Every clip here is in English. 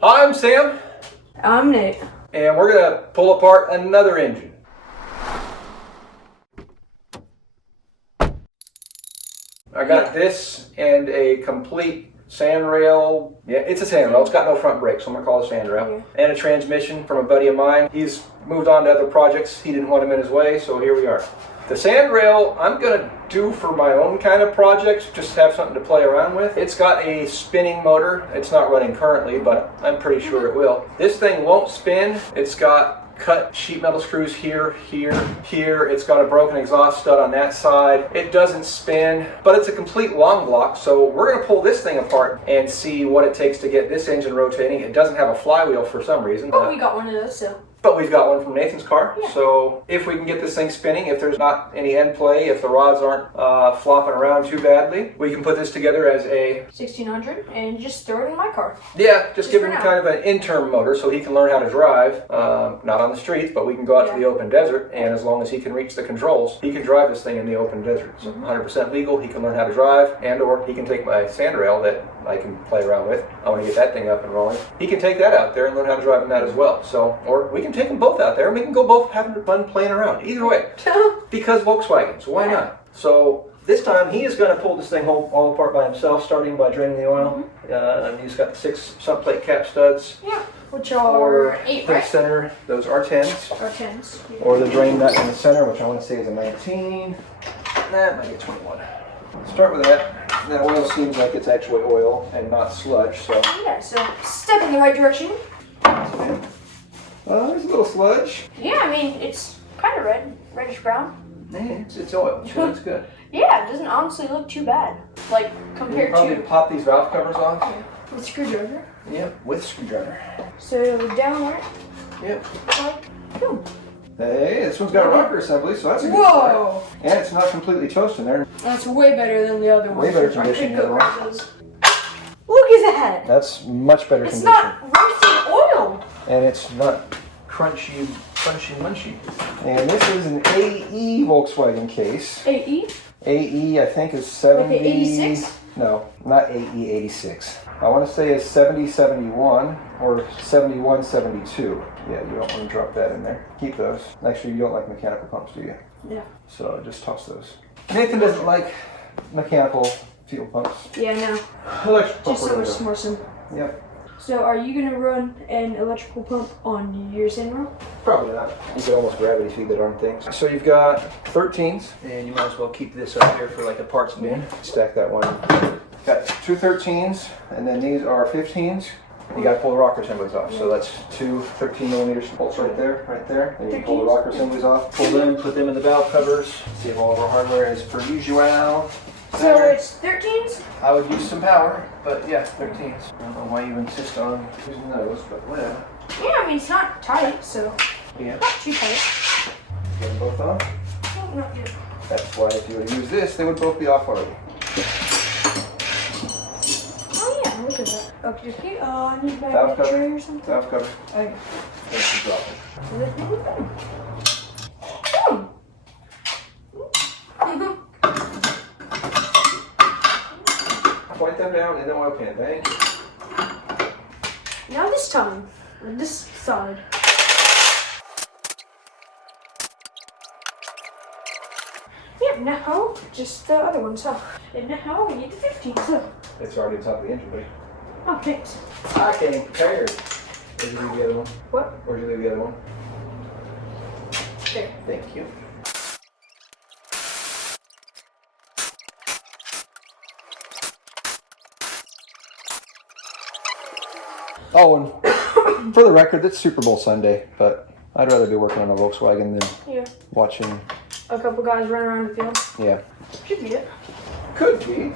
I'm Sam. I'm Nate. And we're going to pull apart another engine. I got this and a complete sandrail. Yeah, it's a sandrail. It's got no front brakes, so I'm going to call it a sandrail. Yeah. And a transmission from a buddy of mine. He's moved on to other projects. He didn't want them in his way, so here we are. The sandrail I'm going to do for my own kind of projects, just have something to play around with. It's got a spinning motor. It's not running currently, but I'm pretty sure it will. This thing won't spin. It's got cut sheet metal screws here, here, here. It's got a broken exhaust stud on that side. It doesn't spin, but it's a complete long block, so we're going to pull this thing apart and see what it takes to get this engine rotating. It doesn't have a flywheel for some reason. But we got one of those, so. But we've got one from Nathan's car, yeah. So if we can get this thing spinning, if there's not any end play, if the rods aren't flopping around too badly, we can put this together as a 1600 and just throw it in my car. Yeah, just give him kind of an interim motor so he can learn how to drive, not on the streets, but we can go out to the open desert, and as long as he can reach the controls, he can drive this thing in the open desert. So 100% legal, he can learn how to drive, and or he can take my sandrail that I can play around with. I want to get that thing up and rolling. He can take that out there and learn how to drive in that as well. So, or we can take them both out there and we can go both having fun playing around. Either way, because Volkswagen, so why not? So this time he is going to pull this thing all apart by himself, starting by draining the oil. And he's got 6 sump plate cap studs. Yeah, which are 8, right? Center, those are 10s. Are 10s. Yeah. Or the drain nut in the center, which I want to say is a 19. That might be 21. Start with that. That oil seems like it's actually oil and not sludge, so. Yeah, so step in the right direction. There's a little sludge. Yeah, I mean, it's kind of red, reddish brown. Yeah, it's oil, so that's good. Yeah, it doesn't honestly look too bad. Like, compared probably to... pop these valve covers off. Yeah. With a screwdriver. Yep, with screwdriver. So, downward. Yep. Boom. Hey, this one's got a rocker assembly, so that's a good Whoa! start. And it's not completely toast in there. That's way better than the other one. Way better condition than the other one. Look at that! That's much better condition. It's not roasted oil! And it's not crunchy, munchy. And this is an AE Volkswagen case. AE? AE, I think, is 70... Like the 86? No, not AE 86. I want to say it's 7071 or 7172. Yeah, you don't want to drop that in there. Keep those. Actually, you don't like mechanical pumps, do you? Yeah. So just toss those. Nathan doesn't like mechanical fuel pumps. Yeah, no. Electric pump. Just so much more simple. Yep. So are you going to run an electrical pump on your sandrail? Probably not. You could almost gravity feed the darn things. So you've got 13s, and you might as well keep this up here for like a parts bin. Stack that one. Got 2 13s, and then these are 15s. You got to pull the rocker assemblies off. So that's 2 13mm bolts right there. And you pull the rocker assemblies off. Pull them, put them in the valve covers. See if all of our hardware is per usual. So it's 13s? I would use some power, but yeah, 13s. I don't know why you insist on using those, but whatever. Yeah, I mean, it's not tight, so Yeah. not too tight. Get them both on. No, not yet. That's why if you were to use this, they would both be off already. Oh yeah, look at that. Okay, I need Valve a cover. tray or something. Valve cover. Okay. That's the drop it. Boom. Point them down in the oil pan, thank you. Now this time, on this side. Yeah, now just the other ones, huh? And now we need the 15s, huh? It's already on top of the engine, buddy. Oh, thanks. I came prepared. Where'd you leave the other one? What? Where'd you leave the other one? There. Thank you. Oh, and for the record, it's Super Bowl Sunday, but I'd rather be working on a Volkswagen than watching a couple guys run around the field. Yeah. Should be it. Could be.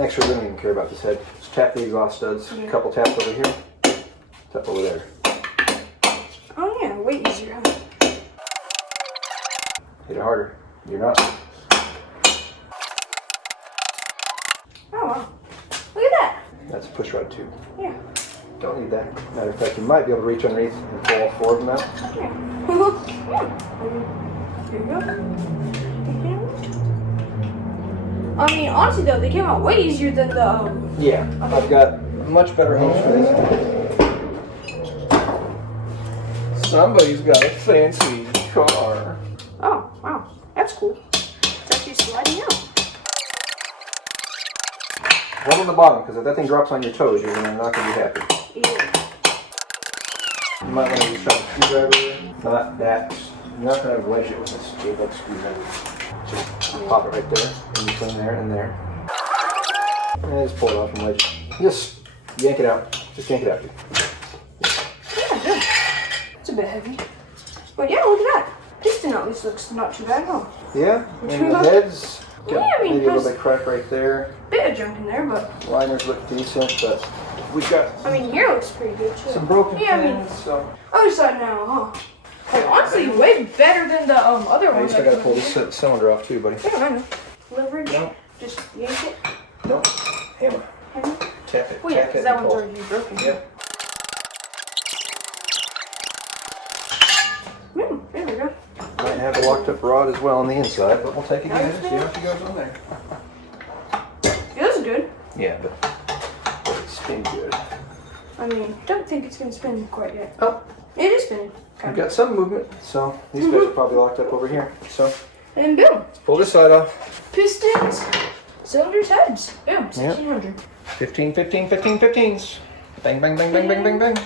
Actually, we don't even care about this head. Just tap the exhaust studs. A couple taps over here. Tap over there. Oh yeah, way easier, huh? Hit it harder. You're not. Oh wow. Look at that. That's a push rod too. Yeah. Don't need that. Matter of fact, you might be able to reach underneath and pull all 4 of them out. Yeah. Here you go. I mean, honestly though, they came out way easier than the Yeah, I've got much better hose for this. Somebody's got a fancy car. Oh, wow. That's cool. It's actually sliding out. One on the bottom, because if that thing drops on your toes, you're not going to be happy. Yeah. You might want to use a screwdriver. Not that. You're not going to wedge it with this JBugs screwdriver. Just pop it right there, in between there and there. And just pull it off and wedge it. Just yank it out. Just yank it out, dude. Yeah, good. It's a bit heavy. But yeah, look at that. Piston at least looks not too bad, huh? Yeah, and the heads. Yeah, I mean, maybe a little bit crack right there. Bit of junk in there, but Liners look decent, but we've got I mean, here looks pretty good too. some broken Yeah, I pins, mean, so. other side now, huh? Like, honestly, way better than the other I ones. still gotta pull this cylinder off too, buddy. Yeah, I know. Leverage. No. Just yank it. No, hammer. Hammer. Tap it. Well, yeah, tap because it, that and one's pull. already broken. Yep. There we go. Might have a locked up rod as well on the inside, but we'll take it again and see how she goes on there. Feels good. Yeah, but it's spin good. I mean, don't think it's gonna spin quite yet. Oh, It is spinning. we've Kind got some movement, so these guys are probably locked up over here. So And boom. pull this side off. Pistons, cylinders, heads. Boom. 1600. 15, 15, 15, 15s. Bang, bang, bang, bang, bang, bang, bang.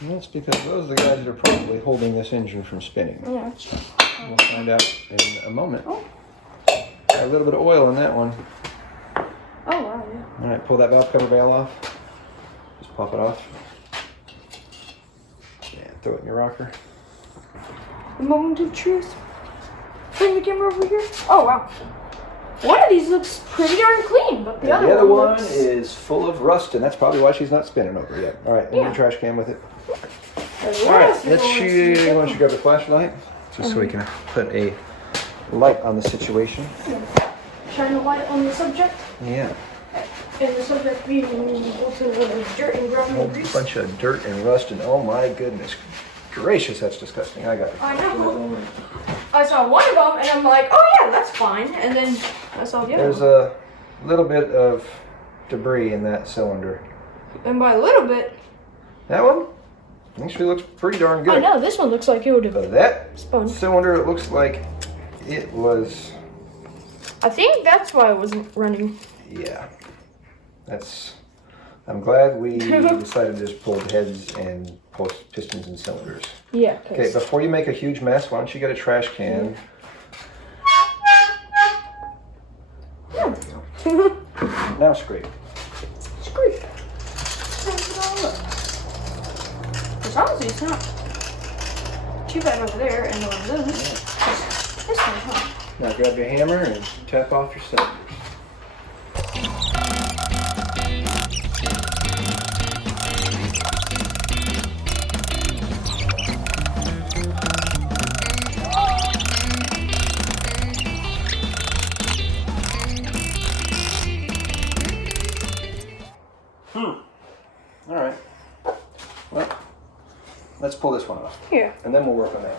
And that's because those are the guys that are probably holding this engine from spinning. Yeah. We'll find out in a moment. Oh. Got a little bit of oil in that one. Oh wow, yeah. All right, pull that valve cover bail off. Just pop it off. And throw it in your rocker. The moment of truth. Bring the camera over here. Oh wow. One of these looks pretty darn clean, but the And other one one looks... is full of rust, and that's probably why she's not spinning over yet. All right, in Yeah. your trash can with it. There's All right, lots of let's ones. see. Why don't you grab the flashlight, just so we can put a light on the situation. Shine a light on the subject, Yeah. and the subject being also dirt and grime A whole and grease. bunch of dirt and rust, and oh my goodness gracious, that's disgusting. I got it. I know. I saw one of them, and I'm like, oh yeah, that's fine. And then I saw the other There's one. a little bit of debris in that cylinder. And by a little bit, That one actually looks pretty darn good. I know, this one looks like it would have But that spun. cylinder, it looks like it was, I think that's why it wasn't running. yeah. I'm glad we decided to just pull heads and pull pistons and cylinders. Yeah. Okay, before you make a huge mess, why don't you get a trash can? There we go. Now scrape. Scrape. Because honestly, it's not too bad over there, and one of those. Just this one, huh? Now grab your hammer and tap off your cylinders. All right. Well, let's pull this one off. Yeah. And then we'll work on that.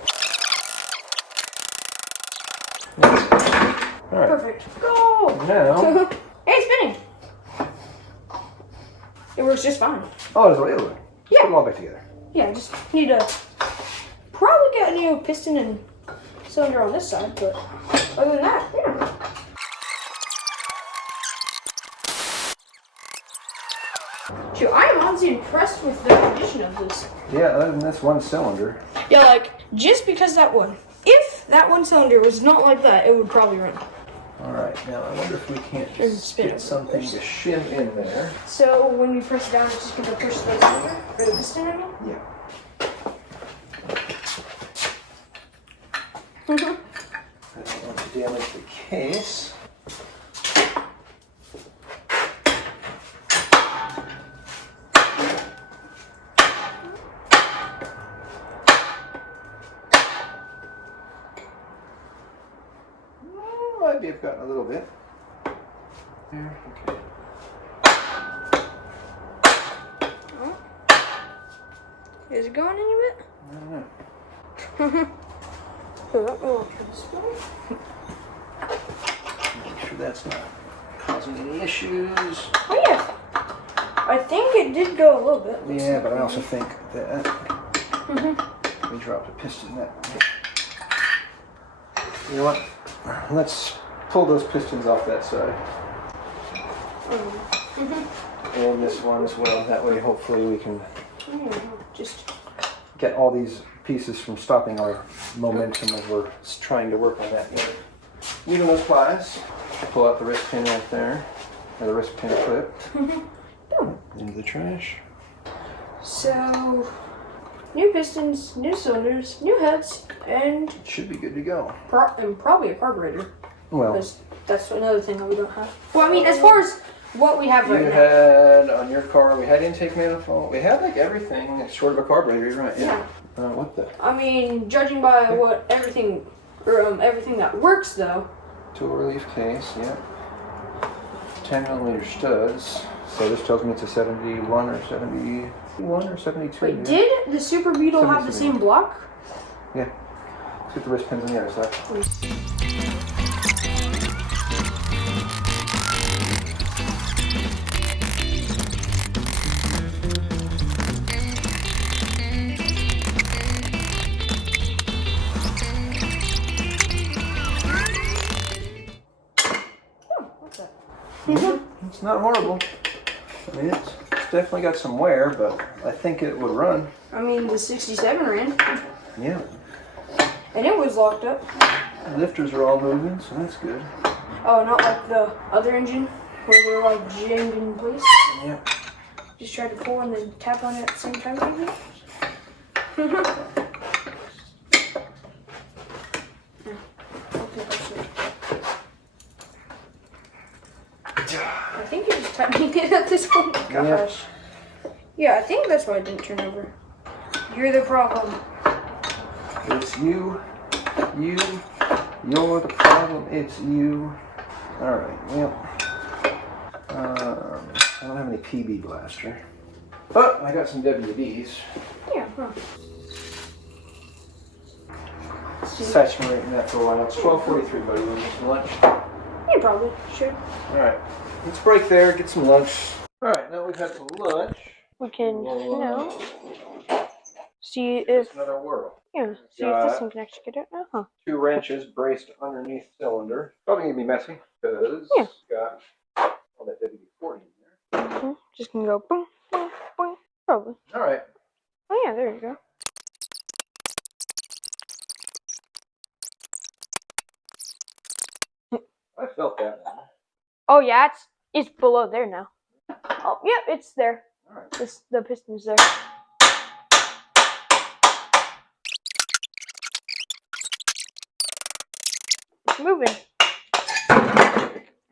All right. Perfect. Go! Now. Hey, it's spinning. It works just fine. Oh, there's a way to do it. Yeah. Put it all back together. Yeah, just need to probably get a new piston and cylinder on this side, but other than that, yeah. Shoot, I am honestly impressed with the condition of this. Yeah, other than this one cylinder. Yeah, like, just because that one. If that one cylinder was not like that, it would probably run. All right. Now I wonder if we can't There's just spin get something to shim in there. So when you press it down, it's just going to push the cylinder, or the piston, I mean? Yeah. I don't want to damage the case. Okay. Is it going any bit? I don't know. Make sure that's not causing any issues. Oh yeah. I think it did go a little bit. Yeah, but I also think that we dropped a piston that. You know what? Let's pull those pistons off that side. And this one as well. That way, hopefully, we can Just get all these pieces from stopping our momentum as we're trying to work on that. Even those pliers. Pull out the wrist pin right there, or the wrist pin clip. Into the trash. So, new pistons, new cylinders, new heads, and It should be good to go. probably a carburetor. Well, Because that's another thing that we don't have. Well, I mean, as far as what we have right you now. had on your car, we had intake manifold. We had like everything short of a carburetor, you're right? Yeah. What the? I mean, judging by what everything that works though. Tool relief case, yeah. 10mm studs. So this tells me it's a 71 or 71 or 72. Wait, did the Super Beetle have the same block? Yeah. Let's get the wrist pins on the other side. It's not horrible. I mean, it's definitely got some wear, but I think it would run. I mean, the 67 ran. Yeah. And it was locked up. The lifters are all moving, so that's good. Oh, not like the other engine where they're like jammed in place. Yeah. Just try to pull and then tap on it at the same time, maybe. I think you're just tightening it at this point. Gosh. Yeah, I think that's why it didn't turn over. You're the problem. It's you. You're the problem. It's you. Alright, well. I don't have any PB blaster. But I got some WDs. Yeah, huh. Saturating that for a while. It's 12:43, buddy. You want to get some lunch? You probably should. Alright. Let's break there, get some lunch. Alright, now we've had some lunch. We can, see if, Another whirl. see if this one can actually get it now, huh? 2 wrenches braced underneath cylinder. Probably gonna be messy because it's got all that WD-40 in there. Just gonna go boom, boom, boom. Probably. Alright. Oh yeah, there you go. I felt that. Oh yeah, it's below there now. Oh yep, it's there. Alright. The piston's there. It's moving.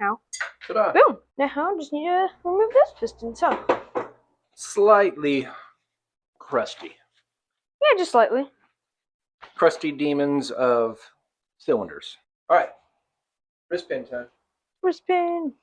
Ow. Ta-da. Boom. Now I just need to remove this piston, so. Slightly crusty. Yeah, just slightly. Crusty demons of cylinders. Alright. Wrist pin time. Wrist pin.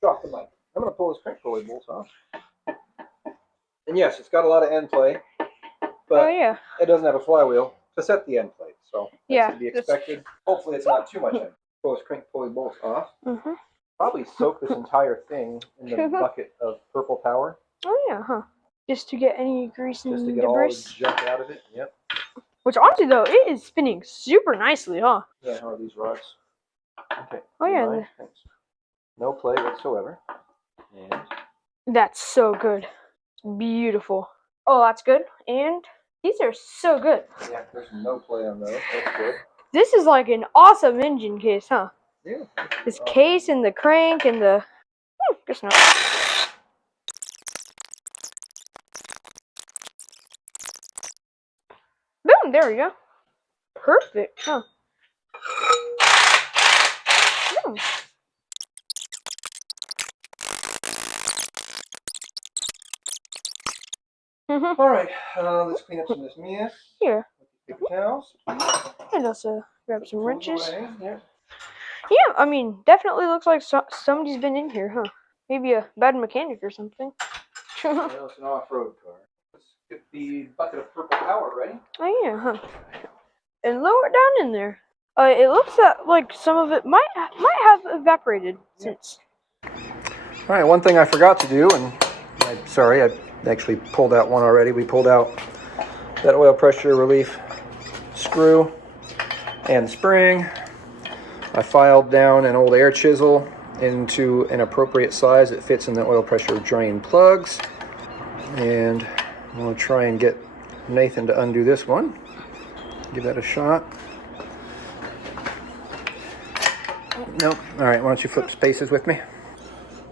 Drop the mic. I'm going to pull this crank pulley bolt off. And yes, it's got a lot of end play, but it doesn't have a flywheel to set the end plate, so that's to be expected. Hopefully it's not too much end. Pull this crank pulley bolt off. Probably soak this entire thing in the bucket of purple power. Oh yeah, huh. Just to get any grease and just to get debris. all the junk out of it. Yep. Which honestly though, it is spinning super nicely, huh? Yeah, how are these rods? Okay. Oh yeah. Thanks. No play whatsoever. And that's so good. It's beautiful. Oh, that's good. And these are so good. yeah, there's no play on those. That's good. This is like an awesome engine case, huh? Yeah. This case and the crank and the... guess not. Boom, there we go. Perfect, huh? Boom. All right, let's clean up some of this mess. Here. Paper towels. And also grab some wrenches. Yeah. Yeah, I mean, definitely looks like somebody's been in here, huh? Maybe a bad mechanic or something. Well, it's an off-road car. Let's get the bucket of purple power ready. Oh yeah, huh? And lower it down in there. It looks like some of it might have evaporated since. All right, one thing I forgot to do, and I'm sorry, I actually pulled out one already. We pulled out that oil pressure relief screw and spring. I filed down an old air chisel into an appropriate size that fits in the oil pressure drain plugs. And I'm going to try and get Nathan to undo this one. Give that a shot. Nope. All right, why don't you flip spaces with me?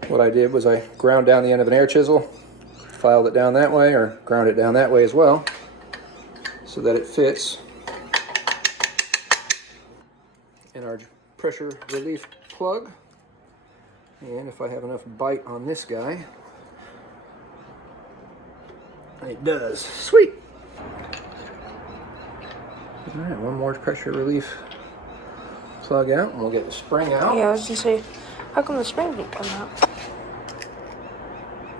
What I did was I ground down the end of an air chisel, filed it down that way, or ground it down that way as well, so that it fits in our pressure relief plug. And if I have enough bite on this guy, it does. Sweet! All right, one more pressure relief plug out, and we'll get the spring out. Yeah, I was gonna say, how come the spring didn't come out?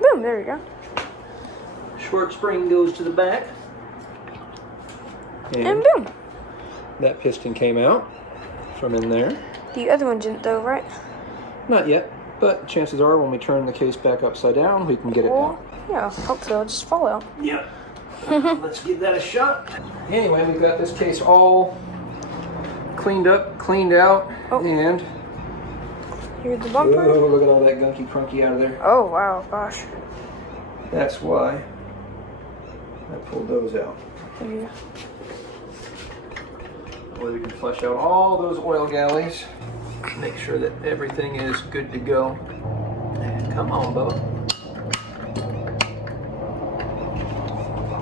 Boom, there we go. Short spring goes to the back. And boom. That piston came out from in there. The other one didn't though, right? Not yet, but chances are when we turn the case back upside down, we can get it out. Yeah, hopefully it'll just fall out. Yeah. Let's give that a shot. Anyway, we've got this case all cleaned up, cleaned out, and here's the bumper. oh, look at all that gunky crunky out of there. Oh wow, gosh. That's why I pulled those out. Yeah. Well, we can flush out all those oil galleys. Make sure that everything is good to go. Come on, Bubba.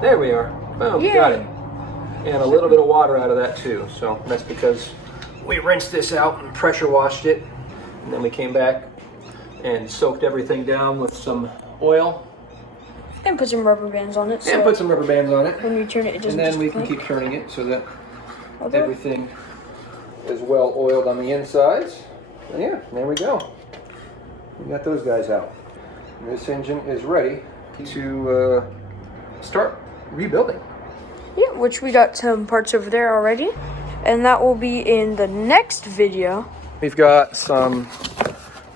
There we are. Boom, got it. And a little bit of water out of that too. So that's because we rinsed this out and pressure washed it. And then we came back and soaked everything down with some oil. And put some rubber bands on it. And put some rubber bands on it. When you turn it, it doesn't. And then we can keep turning it so that everything is well oiled on the insides. And yeah, there we go. We got those guys out. And this engine is ready to start rebuilding. Yeah, which we got some parts over there already. And that will be in the next video. We've got some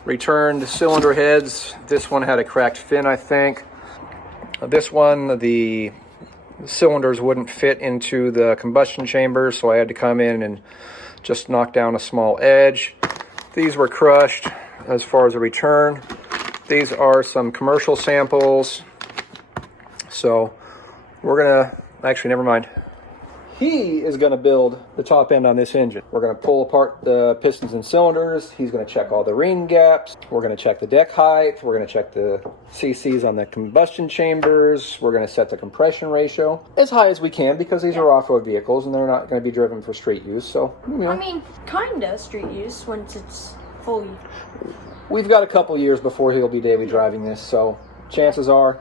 returned cylinder heads. This one had a cracked fin, I think. This one, the cylinders wouldn't fit into the combustion chamber, so I had to come in and just knock down a small edge. These were crushed as far as a return. These are some commercial samples. So we're gonna, actually never mind. He is gonna build the top end on this engine. We're gonna pull apart the pistons and cylinders. He's gonna check all the ring gaps. We're gonna check the deck height. We're gonna check the CCs on the combustion chambers. We're gonna set the compression ratio as high as we can because these are off-road vehicles and they're not gonna be driven for street use. So, you know. I mean, kinda street use once it's fully. We've got a couple years before he'll be daily driving this, so chances are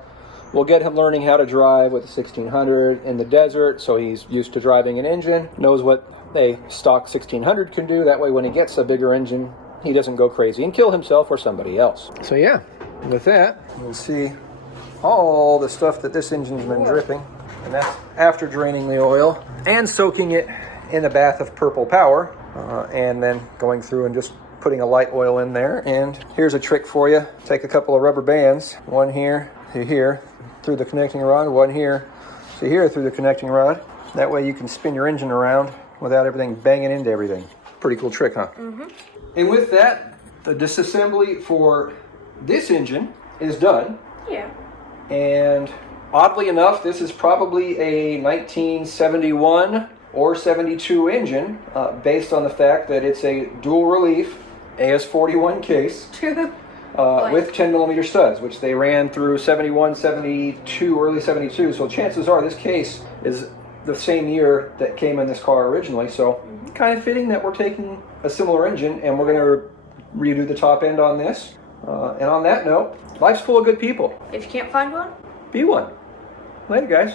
we'll get him learning how to drive with a 1600 in the desert, so he's used to driving an engine, knows what a stock 1600 can do. That way when he gets a bigger engine, he doesn't go crazy and kill himself or somebody else. So yeah, with that, you'll see all the stuff that this engine's been dripping, and that's after draining the oil and soaking it in a bath of purple power, and then going through and just putting a light oil in there. And here's a trick for you. Take a couple of rubber bands, one here to here, through the connecting rod, one here to here through the connecting rod. That way you can spin your engine around without everything banging into everything. Pretty cool trick, huh? Mm-hmm. And with that, the disassembly for this engine is done. Yeah. And oddly enough, this is probably a 1971 or 72 engine, based on the fact that it's a dual relief AS41 case with 10mm studs, which they ran through 71, 72, early 72. So chances are this case is the same year that came in this car originally. So kind of fitting that we're taking a similar engine and we're going to redo the top end on this. And on that note, life's full of good people. If you can't find one, Be one. Later, guys.